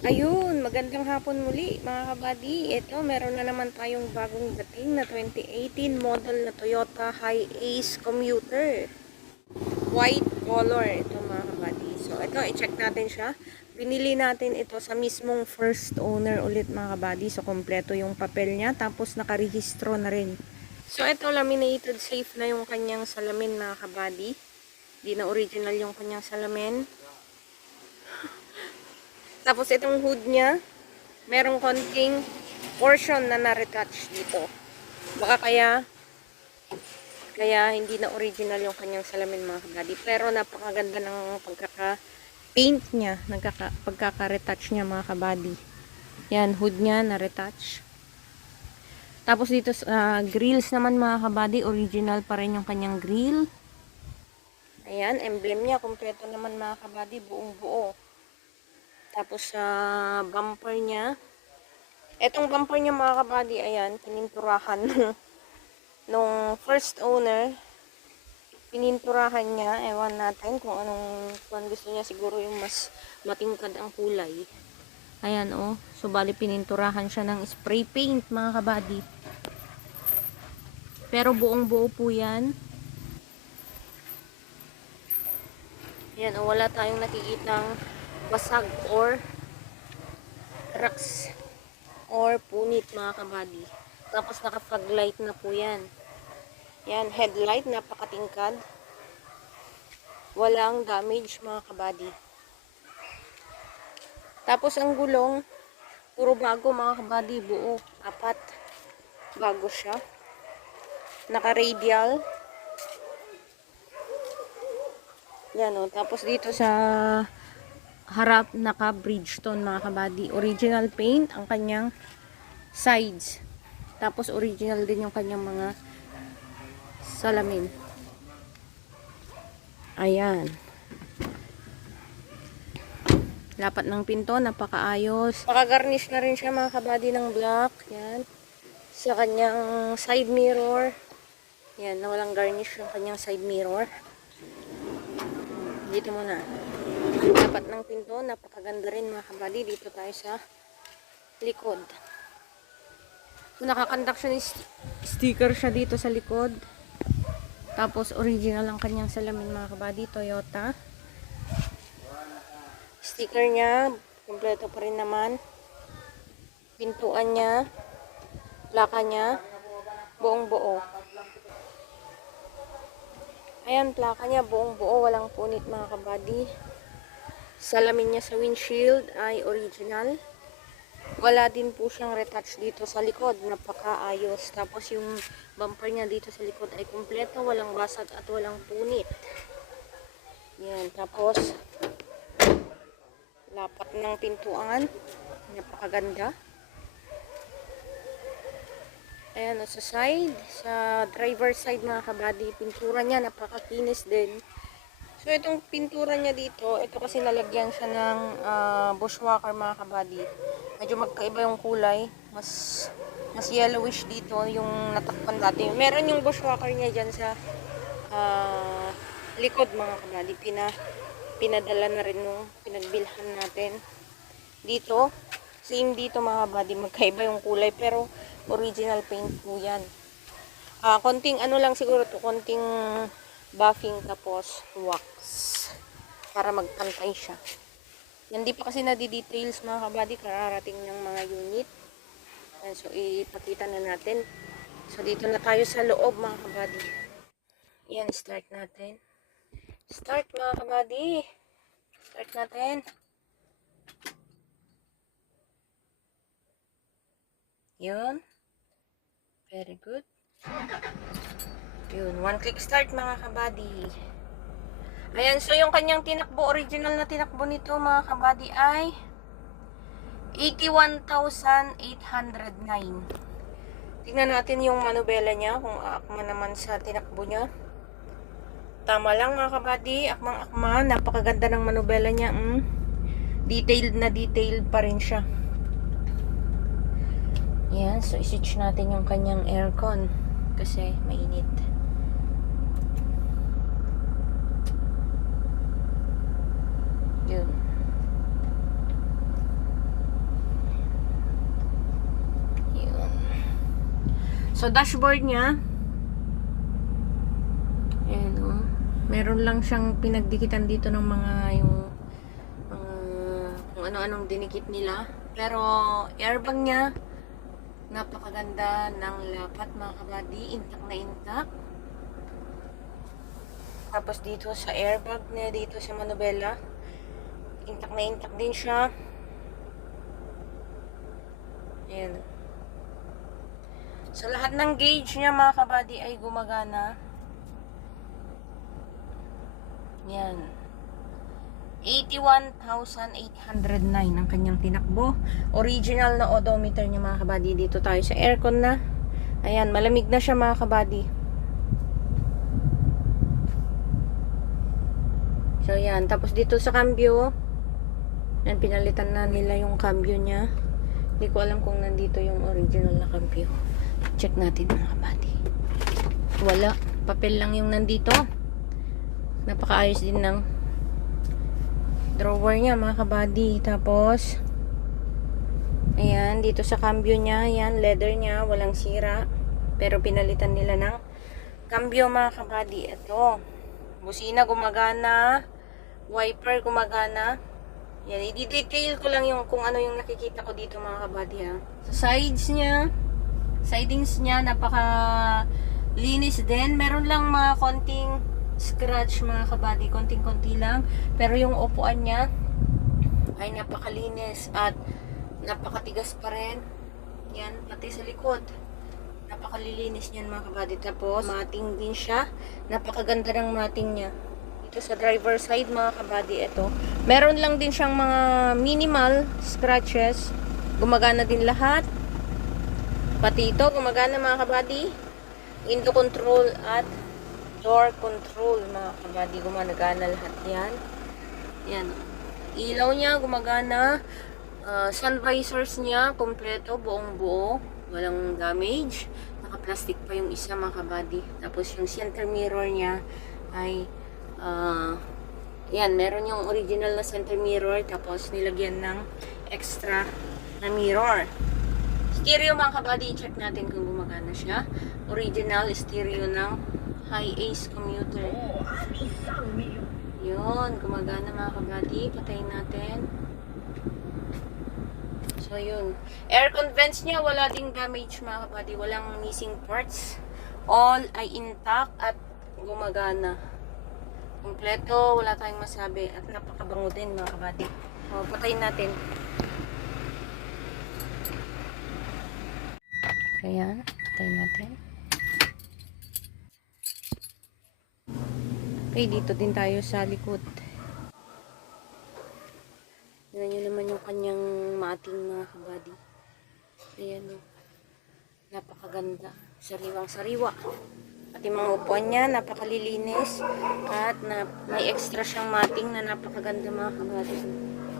Ayun, magandang hapon muli mga kabady. Ito, meron na naman tayong bagong dating na 2018 model na Toyota Hi-Ace Commuter. White color ito mga kabady. So, ito, i-check natin siya. Binili natin ito sa mismong first owner ulit mga kabady. So, kompleto yung papel niya. Tapos, nakarehistro na rin. So, ito, laminated safe na yung kanyang salamin mga kabady. Di na original yung kanyang salamin. Tapos itong hood niya, merong konting portion na na-retouch dito. Baka kaya hindi na original yung kanyang salamin mga kabady. Pero napakaganda ng pagkaka-paint niya, pagkaka-retouch niya mga kabady. Yan, hood niya na-retouch. Tapos dito sa grills naman mga kabady, original pa rin yung kanyang grill. Ayan, emblem niya, kompleto naman mga kabady, buong buo. Tapos sa bumper niya, etong bumper niya mga kabady, ayan, pininturahan nung first owner. Pininturahan niya, ewan natin kung gusto niya, siguro yung mas matingkad ang kulay. Ayan oh, so bali pininturahan siya ng spray paint mga kabady. Pero buong buo po yan. Ayan oh, wala tayong nakikitang basag or cracks or punit mga kabady. Tapos naka-fog light na po yan. Yan, headlight, napakatingkad. Walang damage mga kabady. Tapos ang gulong, puro bago mga kabady, buo. 4. Bago siya. Naka-radial. Yan o. Tapos dito sa harap, naka-Bridgestone mga kabady. Original paint ang kanyang sides. Tapos original din yung kanyang mga salamin. Ayan. Lapat ng pinto, napakaayos. Paka-garnish na rin siya mga kabady ng black. Yan. Sa kanyang side mirror. Yan, na walang garnish yung kanyang side mirror. Dito muna. Lapat ng pinto, napakaganda rin mga kabady. Dito tayo sa likod. Naka-conduction sticker siya dito sa likod. Tapos original ang kanyang salamin mga kabady, Toyota. Sticker niya, kompleto pa rin naman. Pintuan niya, plaka niya, buong buo. Ayan, plaka niya, buong buo, walang punit mga kabady. Salamin niya sa windshield ay original. Wala din po siyang retouch dito sa likod, napakaayos. Tapos yung bumper niya dito sa likod ay kumpleto, walang basag at walang punit. Yan, tapos lapat ng pintuan, napakaganda. Ayan, sa side, sa driver side mga kabady, pintura niya napakakinis din. So itong pintura niya dito, ito kasi nalagyan siya ng bushwhacker mga kabady. Medyo magkaiba yung kulay, mas yellowish dito yung natakpan dati. Meron yung bushwhacker niya dyan sa likod mga kabady. Pinadala na rin nung pinagbilhan natin. Dito, same dito mga kabady, magkaiba yung kulay pero original paint po yan. Konting ano lang siguro to, konting buffing tapos wax para magpantay siya. Hindi pa kasi nadi-details mga kabady, kararating ng mga unit. So ipakita na natin. So dito na tayo sa loob mga kabady. Yan, start natin. Start mga kabady. Start natin. Yun. Very good. Yun, one click start mga kabady. Ayan, so yung kanyang tinakbo, original na tinakbo nito mga kabady ay 81,809. Tingnan natin yung manubela niya, kung akma naman sa tinakbo niya. Tama lang mga kabady, akmang-akma, napakaganda ng manubela niya. Detailed na detailed pa rin siya. Yan, so i-switch natin yung kanyang aircon kasi mainit. Yun. So, dashboard niya, ayan o. Meron lang siyang pinagdikitan dito ng mga kung ano-anong dinikit nila. Pero, airbag niya, napakaganda ng lapat mga kabady. Intact na intact. Tapos dito sa airbag niya, dito sa manubela, intact na intact din siya. Ayan. So, lahat ng gauge niya mga kabady ay gumagana. Yan. 81,809 ang kanyang tinakbo. Original na odometer niya mga kabady. Dito tayo sa aircon na. Ayan, malamig na siya mga kabady. So, yan. Tapos dito sa cambio, yan, pinalitan na nila yung cambio niya. Hindi ko alam kung nandito yung original na cambio. Check natin mga kabady. Wala. Papel lang yung nandito. Napakaayos din ng drawer niya mga kabady. Tapos, ayan, dito sa cambio niya, ayan, leather niya, walang sira. Pero pinalitan nila ng cambio mga kabady. Ito. Busina gumagana. Wiper gumagana. Yan, i-detail ko lang yung kung ano yung nakikita ko dito mga kabady ha. So, sidings niya, napaka linis din. Meron lang mga konting scratch mga kabady, konting-konti lang. Pero yung upuan niya ay napakalinis at napakatigas pa rin. Yan, pati sa likod. Napakalilinis niyan mga kabady. Tapos, mating din siya. Napakaganda ng mating niya. Ito sa driver side mga kabady, ito. Meron lang din siyang mga minimal scratches. Gumagana din lahat. Pati ito, gumagana mga kabady. Window control at door control mga kabady. Gumagana lahat yan. Yan. Ilaw niya, gumagana. Sun visors niya, kompleto, buong buo. Walang damage. Naka-plastic pa yung isa mga kabady. Tapos yung center mirror niya ay yan, meron yung original na center mirror. Tapos nilagyan ng extra na mirror. Stereo mga kabady, check natin kung gumagana siya. Original stereo ng Hi-Ace commuter. Yun, gumagana mga kabady. Patayin natin. So yun. Aircon vents niya, wala ding damage mga kabady. Walang missing parts. All ay intact at gumagana. Kompleto, wala tayong masabi. At napakabango din mga kabady. O, patayin natin. Ayan, patayin natin. Okay, dito din tayo sa likod. Tignan nyo naman yung kanyang mating mga kabady. Ayan o. Napakaganda. Sariwang-sariwa. At yung mga upuan niya, napakalilinis. At may extra siyang mating na napakaganda mga kabady.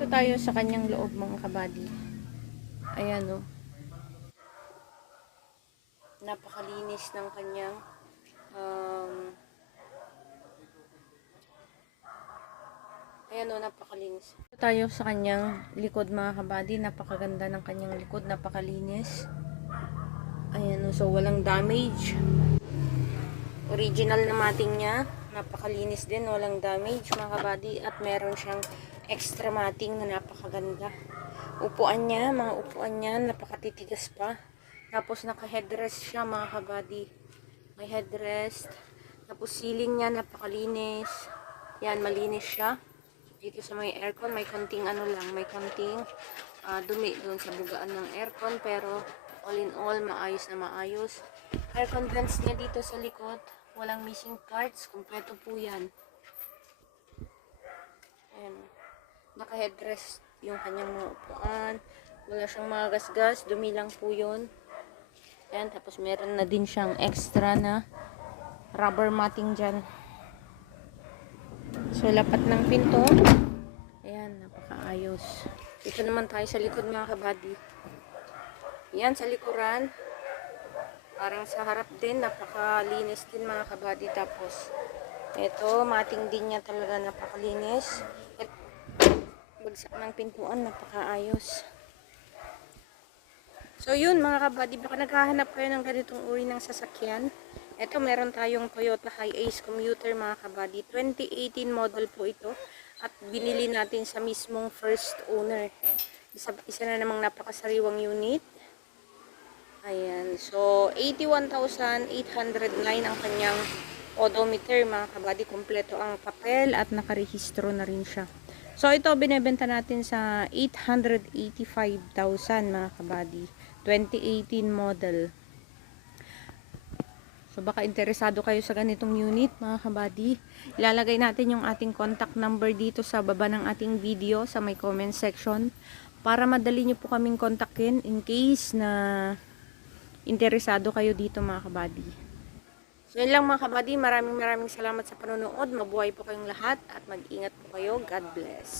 Ito tayo sa kanyang loob mga kabady. Ayan o. Napakalinis ng kanyang ayan o, napakalinis. Ito tayo sa kanyang likod mga kabady. Napakaganda ng kanyang likod. Napakalinis. Ayan o, so walang damage. Original na mating niya. Napakalinis din. Walang damage mga kabady. At meron siyang extra mating na napakaganda. Upuan niya, mga upuan niya, napakatitigas pa. Tapos naka-headrest siya mga kabady. May headrest. Tapos ceiling niya, napakalinis. Yan, malinis siya. Dito sa may aircon, may konting ano lang, may konting dumi doon sa bugaan ng aircon. Pero all in all, maayos na maayos. Aircon vents niya dito sa likod. Walang missing parts. Kompleto po yan. Ayan. Naka-headrest yung kanyang mga upuan. Wala siyang mga gasgas. Dumi lang po yun. Ayan. Tapos meron na din siyang extra na rubber matting dyan. So, lapat ng pinto. Ayan. Napakaayos. Dito naman tayo sa likod mga kabady. Ayan. Sa likuran. Parang sa harap din, napakalinis din mga kabady. Tapos, ito, mating din niya talaga, napakalinis. Bagsak ng pintuan, napakaayos. So yun mga kabady, baka naghahanap kayo ng ganitong uri ng sasakyan. Ito meron tayong Toyota Hi-Ace Commuter mga kabady. 2018 model po ito. At binili natin sa mismong first owner. Isa na namang napakasariwang unit. Ayan. So 81,809 ang kanyang odometer mga kabady. Kompleto ang papel at nakarehistro na rin siya. So ito binebenta natin sa 885,000 mga kabady. 2018 model. So baka interesado kayo sa ganitong unit mga kabady. Ilalagay natin yung ating contact number dito sa baba ng ating video sa may comment section para madali nyo po kaming kontakin in case na interesado kayo dito mga kabady. So yun lang mga kabady, maraming salamat sa panonood. Mabuhay po kayong lahat at mag-ingat po kayo. God bless.